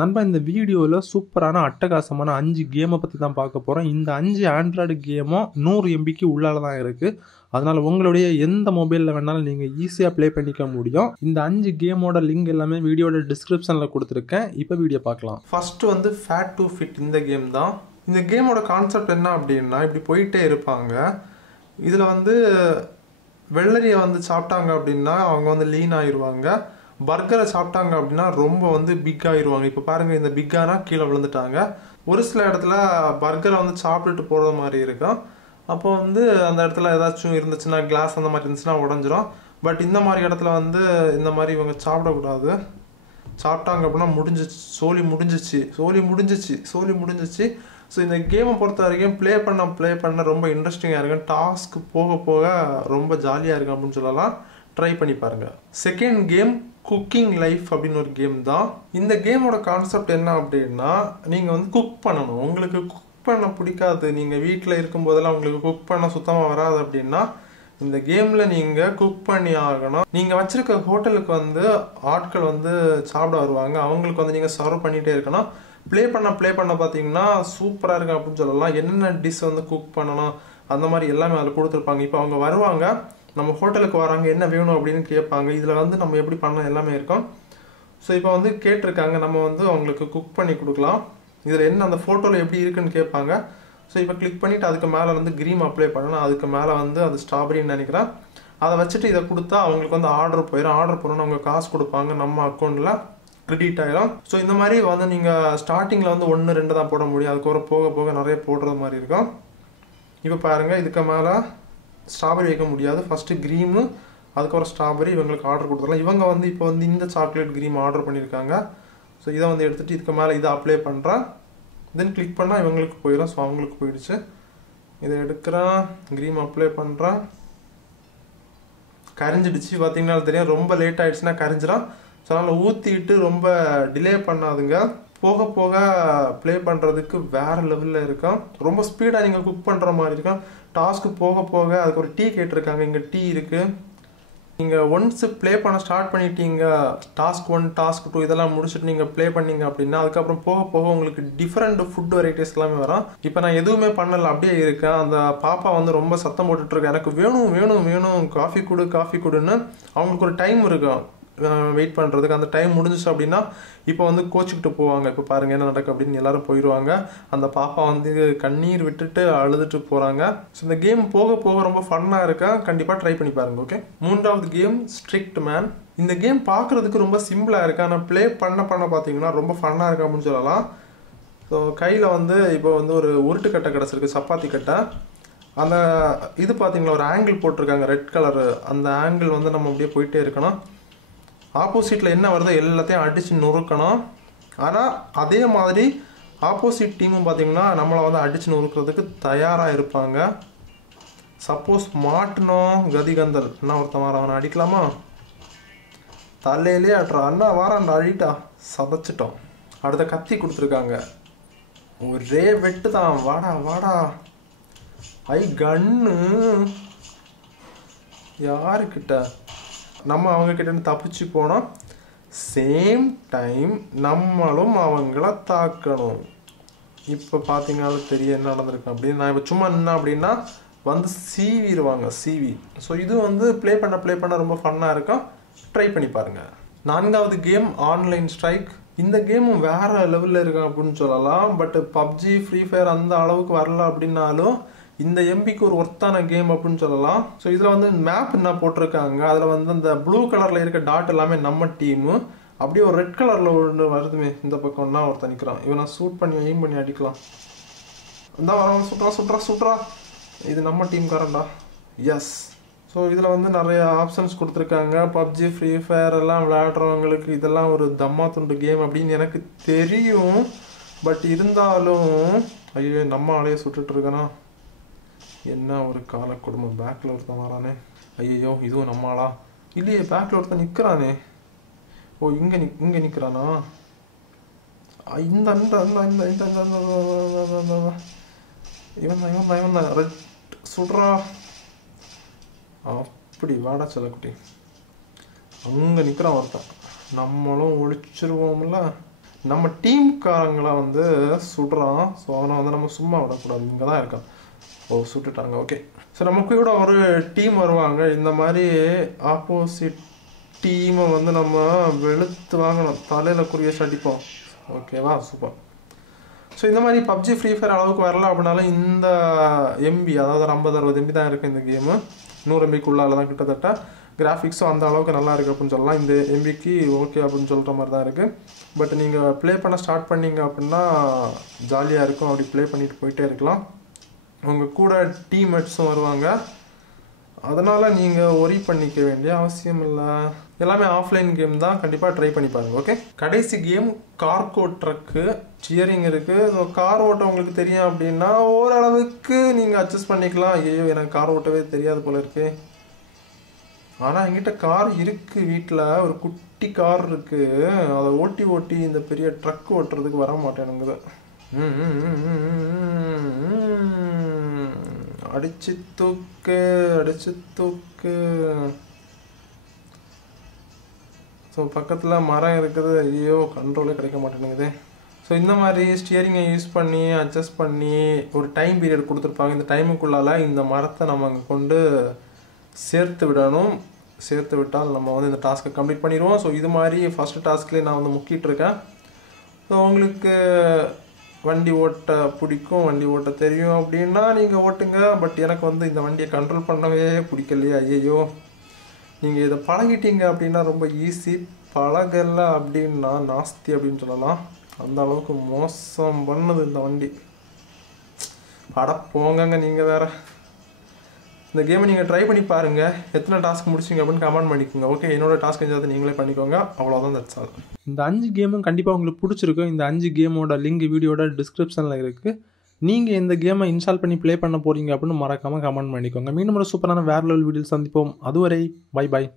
நம்ம இந்த வீடியோவில் சூப்பரான அட்டகாசமான 5 கேமை பற்றி தான் பார்க்க போகிறோம். இந்த 5 ஆண்ட்ராய்டு கேமும் 100 எம்பிக்கு உள்ளால தான் இருக்குது. அதனால் உங்களுடைய எந்த மொபைலில் வேணாலும் நீங்கள் ஈஸியாக ப்ளே பண்ணிக்க முடியும். இந்த 5 கேமோட லிங்க் எல்லாமே வீடியோட டிஸ்கிரிப்ஷனில் கொடுத்துருக்கேன். இப்போ வீடியோ பார்க்கலாம். ஃபர்ஸ்ட் வந்து ஃபேட் டு ஃபிட் இந்த கேம் தான். இந்த கேமோட கான்செப்ட் என்ன அப்படின்னா, இப்படி போயிட்டே இருப்பாங்க. இதில் வந்து வெள்ளரியை வந்து சாப்பிட்டாங்க அப்படின்னா அவங்க வந்து லீன் ஆயிடுவாங்க. பர்கரை சாப்பிட்டாங்க அப்படின்னா ரொம்ப வந்து பிக் ஆயிடுவாங்க. இப்போ பாருங்கள், இந்த பிக்கானா கீழே விழுந்துட்டாங்க. ஒரு சில இடத்துல பர்கரை வந்து சாப்பிட்டுட்டு போகிற மாதிரி இருக்கும். அப்போ வந்து அந்த இடத்துல ஏதாச்சும் இருந்துச்சுன்னா, கிளாஸ் அந்த மாதிரி இருந்துச்சுன்னா உடஞ்சிரும். பட் இந்த மாதிரி இடத்துல வந்து இந்த மாதிரி இவங்க சாப்பிடக்கூடாது. சாப்பிட்டாங்க அப்படின்னா முடிஞ்சிச்சு, சோலி முடிஞ்சிச்சு. ஸோ இந்த கேமை பொறுத்த வரைக்கும் ப்ளே பண்ண ரொம்ப இன்ட்ரெஸ்டிங்காக இருக்கும். டாஸ்க் போக போக ரொம்ப ஜாலியாக இருக்கும் அப்படின்னு சொல்லலாம். ட்ரை பண்ணி பாருங்கள். செகண்ட் கேம் குக்கிங் லைஃப் அப்படின்னு ஒரு கேம் தான். இந்த கேமோட கான்செப்ட் என்ன அப்படின்னா, நீங்கள் வந்து குக் பண்ணணும். உங்களுக்கு குக் பண்ண பிடிக்காது, நீங்கள் வீட்டில் இருக்கும்போதெல்லாம் உங்களுக்கு குக் பண்ண சுத்தமாக வராது அப்படின்னா இந்த கேமில் நீங்கள் குக் பண்ணி ஆகணும். நீங்கள் வச்சுருக்க ஹோட்டலுக்கு வந்து ஆட்கள் வந்து சாப்பிட வருவாங்க. அவங்களுக்கு வந்து நீங்கள் சர்வ் பண்ணிகிட்டே இருக்கணும். ப்ளே பண்ண பார்த்தீங்கன்னா சூப்பராக இருக்கும் அப்படின்னு சொல்லலாம். என்னென்ன டிஷ் வந்து குக் பண்ணணும் அந்த மாதிரி எல்லாமே அதில் கொடுத்துருப்பாங்க. இப்போ அவங்க வருவாங்க, நம்ம ஹோட்டலுக்கு வராங்க, என்ன வேணும் அப்படின்னு கேட்பாங்க. இதில் வந்து நம்ம எப்படி பண்ண எல்லாமே இருக்கும். ஸோ இப்போ வந்து கேட்டிருக்காங்க, நம்ம வந்து அவங்களுக்கு குக் பண்ணி கொடுக்கலாம். இதில் என்ன அந்த ஃபோட்டோவில் எப்படி இருக்குன்னு கேட்பாங்க. ஸோ இப்போ கிளிக் பண்ணிவிட்டு அதுக்கு மேலே வந்து க்ரீம் அப்ளை பண்ணணும். அதுக்கு மேலே வந்து அது ஸ்ட்ராபெரின்னு நினைக்கிறேன். அதை வச்சுட்டு இதை கொடுத்தா அவங்களுக்கு வந்து ஆர்டர் போயிடும். ஆர்டர் போகணுன்னு அவங்க காசு கொடுப்பாங்க, நம்ம அக்கௌண்ட்டில் கிரெடிட் ஆகிடும். ஸோ இந்த மாதிரி வந்து நீங்கள் ஸ்டார்டிங்கில் வந்து 1, 2 தான் போட முடியும். அதுக்கப்புறம் போக போக நிறைய போடுறது மாதிரி இருக்கும். இப்போ பாருங்கள், இதுக்கு மேலே ஸ்ட்ராபெரி வைக்க முடியாது. ஃபஸ்ட்டு க்ரீமு, அதுக்கப்புறம் ஸ்ட்ராபெரி இவங்களுக்கு ஆர்டர் கொடுத்துடலாம். இவங்க வந்து இப்போ வந்து இந்த சாக்லேட் க்ரீம் ஆர்டர் பண்ணியிருக்காங்க. ஸோ இதை வந்து எடுத்துகிட்டு இதுக்கு மேலே இதை அப்ளை பண்ணுறேன். தென் கிளிக் பண்ணால் இவங்களுக்கு போயிடும். ஸோ அவங்களுக்கு போயிடுச்சு. இதை எடுக்கிறேன், க்ரீம் அப்ளை பண்ணுறேன். கரைஞ்சிடுச்சு. பார்த்தீங்கன்னா தெரியும், ரொம்ப லேட் ஆகிடுச்சுன்னா கரைஞ்சிடும். ஸோ அதனால் ஊற்றிட்டு ரொம்ப டிலே பண்ணாதுங்க. போக போக ப்ளே பண்ணுறதுக்கு வேறு லெவலில் இருக்கும். ரொம்ப ஸ்பீடாக நீங்கள் குக் பண்ணுற மாதிரி இருக்கும். டாஸ்க்கு போக போக அதுக்கு ஒரு டீ கேட்டிருக்காங்க. இங்கே டீ இருக்குது. நீங்கள் ஒன்ஸ் ப்ளே பண்ண ஸ்டார்ட் பண்ணிட்டீங்க, டாஸ்க் 1 டாஸ்க் 2 இதெல்லாம் முடிச்சுட்டு நீங்கள் ப்ளே பண்ணீங்க அப்படின்னா அதுக்கப்புறம் போக போக உங்களுக்கு டிஃப்ரெண்ட் ஃபுட் வெரைட்டிஸ் எல்லாமே வரும். இப்போ நான் எதுவுமே பண்ணலை, அப்படியே இருக்கேன். அந்த பாப்பா வந்து ரொம்ப சத்தம் போட்டுட்ருக்கேன், எனக்கு வேணும் காஃபி கொடுன்னு. அவங்களுக்கு ஒரு டைம் இருக்கும் வெயிட் பண்ணுறதுக்கு. அந்த டைம் முடிஞ்சிச்சு அப்படின்னா இப்போ வந்து கோச்சிக்கிட்டு போவாங்க. இப்போ பாருங்கள் என்ன நடக்கு அப்படின்னு எல்லாரும் போயிடுவாங்க. அந்த பாப்பா வந்து கண்ணீர் விட்டுட்டு அழுதுட்டு போகிறாங்க. ஸோ இந்த கேம் போக போக ரொம்ப ஃபன்னாக இருக்கா. கண்டிப்பாக ட்ரை பண்ணி பாருங்கள். ஓகே, மூன்றாவது கேம் ஸ்ட்ரிக்ட் மேன். இந்த கேம் பார்க்குறதுக்கு ரொம்ப சிம்பிளாக இருக்குது, ஆனால் ப்ளே பண்ண பார்த்தீங்கன்னா ரொம்ப ஃபன்னாக இருக்கு அப்படின்னு சொல்லலாம். ஸோ கையில் வந்து இப்போ வந்து ஒரு உருட்டுக்கட்டை கிடச்சிருக்கு, சப்பாத்தி கட்டை. அந்த இது பார்த்தீங்களா, ஒரு ஆங்கிள் போட்டிருக்காங்க ரெட் கலரு. அந்த ஆங்கிள் வந்து நம்ம அப்படியே போயிட்டே இருக்கணும். ஆப்போசிட்டில் என்ன வருதோ எல்லாத்தையும் அடித்து நொறுக்கணும். ஆனால் அதே மாதிரி ஆப்போசிட் டீமும் பார்த்திங்கன்னா நம்மளை வந்து அடித்து நொறுக்கிறதுக்கு தயாராக இருப்பாங்க. சப்போஸ் மாட்டினோம் கதிகந்தல் அண்ணா ஒருத்தன் வர, அவனை அடிக்கலாமா? தலையிலே ஆட்டுறா, அண்ணா வாரான்டா, அழிட்டா, சதைச்சிட்டோம். அடுத்த கத்தி கொடுத்துருக்காங்க, ஒரே வெட்டு தான். வாடா ஐ கன்னு. யாருக்கிட்ட? நம்ம அவங்கக்கிட்ட தப்பிச்சு போனோம். சேம் டைம் நம்மளும் அவங்கள தாக்கணும். இப்போ பார்த்தீங்கன்னாலும் தெரியும் என்ன நடந்திருக்கு அப்படின்னு. நான் இப்போ சும்மா நின்னா அப்படின்னா வந்து சீவிடுவாங்க. ஸோ இது வந்து ப்ளே பண்ண ரொம்ப ஃபன்னாக இருக்கும். ட்ரை பண்ணி பாருங்கள். நான்காவது கேம் ஆன்லைன் ஸ்ட்ரைக். இந்த கேமும் வேறு லெவலில் இருக்கும் அப்படின்னு சொல்லலாம். பட் பப்ஜி, ஃப்ரீ ஃபயர் அந்த அளவுக்கு வரல அப்படின்னாலும் இந்த எம்பிக்கு ஒரு ஒர்த்தான கேம் அப்படின்னு சொல்லலாம். ஸோ இதில் வந்து மேப் என்ன போட்டிருக்காங்க, அதில் வந்து அந்த ப்ளூ கலரில் இருக்க டாட் எல்லாமே நம்ம டீமு. அப்படியே ஒரு ரெட் கலரில் ஒன்று வருதுமே இந்த பக்கம்னா ஒருத்தன் நிற்கிறான். இவனை ஷூட் பண்ணி எய்ம் பண்ணி அடிக்கலாம். இந்த வரவன் சுட்றா. இது நம்ம டீம்காரன்டா. எஸ். ஸோ இதில் வந்து நிறைய ஆப்ஷன்ஸ் கொடுத்துருக்காங்க. பப்ஜி, ஃப்ரீ ஃபயர் எல்லாம் விளையாடுறவங்களுக்கு இதெல்லாம் ஒரு தம்மா துண்டு கேம் அப்படின்னு எனக்கு தெரியும். பட் இருந்தாலும் ஐயோ நம்ம ஆளையே சுட்டுட்ருக்கேனா, என்ன ஒரு கால குடும்பம். பேக்கில் ஒருத்தன் வரானே, ஐயோ இதுவும் நம்மளா இல்லையே, பேக்கில் ஒருத்தன் நிற்கிறானே. ஓ இங்கே நிற்கிறானா? இந்த இவன் தான் ரெட் சுட்றா. அப்படி வாடா செல்லக்குட்டி. அங்கே நிற்கிறான் ஒருத்தன். நம்மளும் ஒழிச்சிருவோம்ல. நம்ம டீம்காரங்களை வந்து சுடுறான். ஸோ அவனை வந்து நம்ம சும்மா விடக்கூடாது, இங்கே தான் இருக்கான். ஓ சுட்டுட்டாங்க, ஓகே. ஸோ நமக்கு கூட ஒரு டீம் வருவாங்க, இந்த மாதிரி ஆப்போசிட் டீமை வந்து நம்ம வெளுத்து வாங்கணும், தலையில் குறிய அடிப்போம். ஓகேவா, சூப்பர். ஸோ இந்த மாதிரி பப்ஜி ஃப்ரீ ஃபயர் அளவுக்கு வரல அப்படின்னாலும் இந்த எம்பி, அதாவது 50-60 எம்பி தான் இருக்குது இந்த கேமு. 100 எம்பிக்குள்ளால தான் கிட்டத்தட்ட. கிராஃபிக்ஸும் அந்த அளவுக்கு நல்லா இருக்குது அப்படின்னு சொல்லலாம். இந்த எம்பிக்கு ஓகே அப்படின்னு சொல்கிற மாதிரி தான் இருக்குது. பட் நீங்கள் ப்ளே பண்ண ஸ்டார்ட் பண்ணிங்க அப்படின்னா ஜாலியாக இருக்கும். அப்படி ப்ளே பண்ணிட்டு போயிட்டே இருக்கலாம். உங்கள் கூட டீம்மேட்ஸும் வருவாங்க, அதனால் நீங்கள் ஒரி பண்ணிக்க வேண்டிய அவசியம் இல்லை. எல்லாமே ஆஃப்லைன் கேம் தான், கண்டிப்பாக ட்ரை பண்ணி பாருங்கள். ஓகே, கடைசி கேம் கார்கோ ட்ரக்கு. ஸ்டியரிங் இருக்குது. ஸோ கார் ஓட்ட உங்களுக்கு தெரியும் அப்படின்னா ஓரளவுக்கு நீங்கள் அட்ஜஸ்ட் பண்ணிக்கலாம். ஐயோ எனக்கு கார் ஓட்டவே தெரியாது போல இருக்கு. ஆனால் என்கிட்ட கார் இருக்குது, வீட்டில் ஒரு குட்டி கார் இருக்குது. அதை ஓட்டி ஓட்டி இந்த பெரிய ட்ரக் ஓட்டுறதுக்கு வர மாட்டேனுங்குது. அடிச்சு தூக்கு, அடிச்சு தூக்கு. ஸோ பக்கத்தில் மரம் இருக்குது. ஐயோ கண்ட்ரோலே கிடைக்க மாட்டேங்குது. ஸோ இந்த மாதிரி ஸ்டியரிங்கை யூஸ் பண்ணி அட்ஜஸ்ட் பண்ணி ஒரு டைம் பீரியட் கொடுத்துருப்பாங்க. இந்த டைமுக்குள்ளால் இந்த மரத்தை நம்ம அங்கே கொண்டு சேர்த்து விடணும். சேர்த்து விட்டால் நம்ம வந்து இந்த டாஸ்க்கை கம்ப்ளீட் பண்ணிடுவோம். ஸோ இது மாதிரி ஃபஸ்ட்டு டாஸ்க்லேயே நான் வந்து முக்கிட்டுருக்கேன். ஸோ உங்களுக்கு வண்டி ஓட்ட பிடிக்கும், வண்டி ஓட்ட தெரியும் அப்படின்னா நீங்கள் ஓட்டுங்க. பட் எனக்கு வந்து இந்த வண்டியை கண்ட்ரோல் பண்ணவே பிடிக்கலையே. ஐயோ, நீங்கள் இதை பழகிட்டீங்க அப்படின்னா ரொம்ப ஈஸி. பழகலை அப்படின்னா நாஸ்தி அப்படின்னு சொல்லலாம். அந்த அளவுக்கு மோசம் பண்ணுது இந்த வண்டி. பட போங்கங்க நீங்கள் வேறு. இந்த கேமை நீங்கள் ட்ரை பண்ணி பாருங்கள். எத்தனை டாஸ்க் முடிச்சிங்க அப்படின்னு கமெண்ட் பண்ணிக்கோங்க. ஓகே, என்னோட டாஸ்க் எஞ்சாவது நீங்களே பண்ணிக்கோங்க. அவ்வளோதான், தட்ஸ் ஆல். இந்த 5 கேமும் கண்டிப்பாக உங்களுக்கு பிடிச்சிருக்கும். இந்த 5 கேமோட லிங்க் வீடியோட டிஸ்கிரிப்ஷனில் இருக்குது. நீங்கள் இந்த கேமை இன்ஸ்டால் பண்ணி ப்ளே பண்ண போகிறீங்க அப்படின்னு மறக்காமல் கமெண்ட் பண்ணிக்கோங்க. மீண்டும் ஒரு சூப்பரான வேறு லெவல் வீடியோ சந்திப்போம். அதுவரை பை பாய்.